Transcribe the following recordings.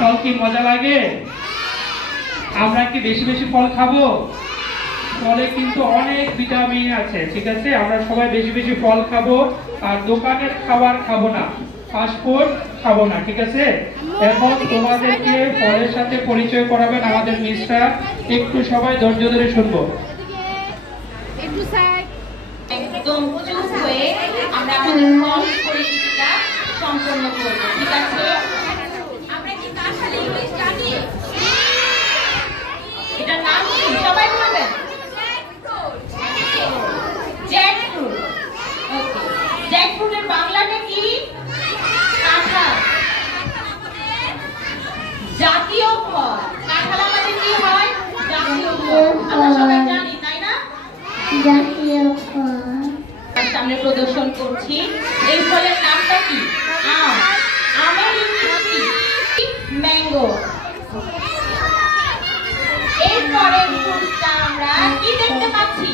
ফল কি মজা লাগে? আমরা কি বেশি বেশি ফল খাবো? ফলে কিন্তু অনেক ভিটামিন আছে, ঠিক আছে? আমরা সবাই বেশি বেশি ফল খাবো, আর দোকানের খাবার খাবো না, ফাস্টফুড খাবো না, ঠিক আছে? এখন তোমাদেরকে ফলের সাথে পরিচয় করাবেন আমাদের মিস্টার। একটু সবাই ধৈর্য ধরে শুনবো। একদম চুপ হয়ে আমরা আমাদের ফল পরিচিতিটা সম্পন্ন করব, ঠিক আছে? আমরা কি কাঁঠাল ইংলিশ জানি? এটা নাম কি সবাই বলবেন? জ্যাকফ্রুট। ওকে, জ্যাকফ্রুটের বাংলাটা কি? কাঁঠাল। জাতীয় ফল। কাঁঠাল আমাদের কি হয়? জাতীয় ফল। আমরা সবাই জানি, তাই না? জাতীয় ফল। সামনে প্রদর্শন করছি। এই ফলের নামটা কি? আম। আমের ইংলিশ কি? ম্যাঙ্গো। এরপরে ফ্রুটটা আমরা কি দেখতে পাচ্ছি?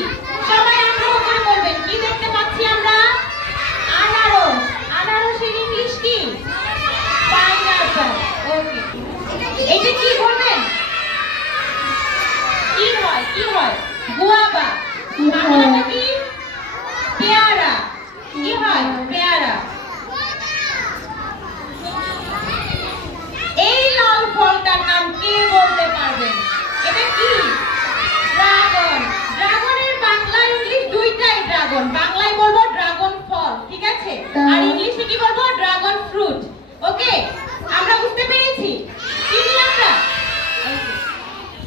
সবাই আগ্রহ করে বলবেন, কি দেখতে পাচ্ছি আমরা? আনারস। আনারসের ইংলিশ কি? পাইনাপল। ওকে, এটা কি বলবেন? কি হয়? কি হয়? গুয়াভা। বাংলাটা কি? পেয়ারা। কি হয়? পেয়ারা। এই লাল ফলটার নাম কে বলতে পারবেন? এটা কি? ড্রাগন। ড্রাগনের বাংলা ইংলিশ দুইটাই ড্রাগন। বাংলায় বলবো ড্রাগন ফল, ঠিক আছে? আর ইংলিশে কি বলবো? Dragon fruit. ওকে, আমরা বুঝতে পেরেছি? চিনি আমরা?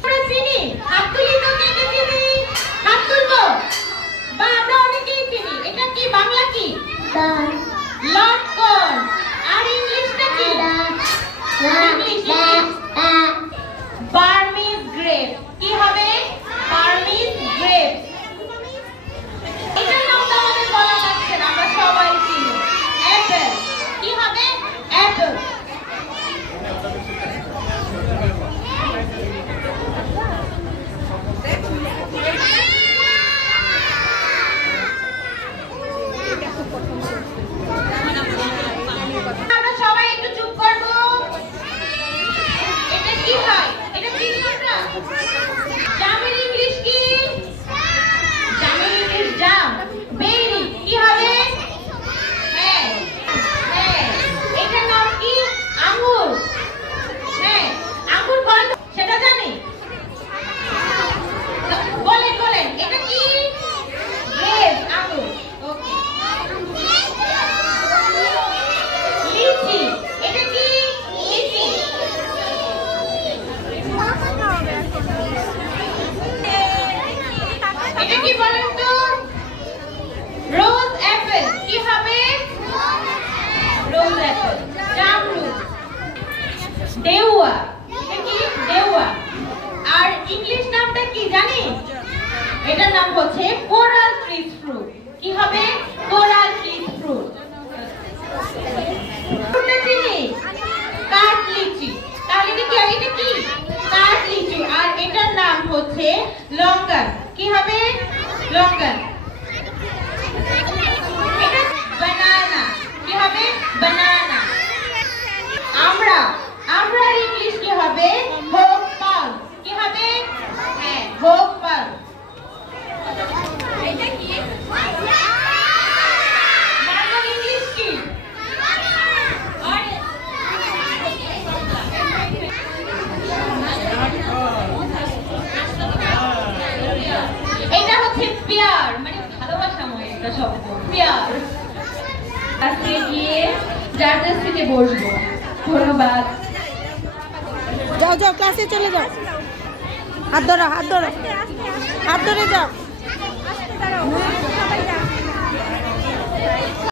আমরা চিনি। হাত তুলি তো, কে কে চিনি? হাত তুলবো। বা আমরা অনেকেই চিনি। এটা কি? বাংলা কি? লটকন। আর ইংলিশটা কি? Burmese grape. কি হবে? Burmese grape. এটার নামটা আমাদের বলা লাগছে না, আমরা সবাই চিনি। অ্যাপেল। কি হবে? অ্যাপেল। আমরা সবাই একটু চুপ করব। এটা কি হয়? এটা চিনি আমরা? জামের ইংলিশ কি? জামের ইংলিশ জাম। বেরি। কি হবে? হ্যাঁ, হ্যাঁ। এটার নাম কি? আঙ্গুর। হ্যাঁ, আঙ্গুর ফল সেটা জানি? বলেন বলেন, এটা কি? গ্রেপ। আঙ্গুর। ওকে। লিচি। এটা কি? লিচি। এটা কি বলেন তো? রোজ অ্যাপেল। কি হবে? রোজ অ্যাপেল। জামরুল। দেওয়া। এটা কি? দেওয়া। আর ইংলিশ নামটা কি জানি? এটার নাম হচ্ছে কোরাল ট্রিস ফ্রুট। কি হবে? Coral trees fruit. কোনটা চিনি? কাঠ লিচি। তাহলে এটা কি? এটা কি? কাঠ লিচু। আর এটার নাম হচ্ছে লঙ্গন। কি হবে? লঙ্গন। এটা বানানা। কি হবে? বানানা। আমরা আমরার ইংলিশ কি হবে? হোপ পাল। কি হবে? হ্যাঁ, হোপ পাল। এটা কি? ম্যাঙ্গোর ইংলিশ কি? এটা হচ্ছে পেয়ার, মানে ভালোবাসাময় একটা শব্দ। পেয়ার। আজকে গিয়ে যার সিটে বসবো। ধন্যবাদ। যাও যাও, ক্লাসে চলে যাও। হাত ধরো, হাত ধরো, হাত ধরে যাও।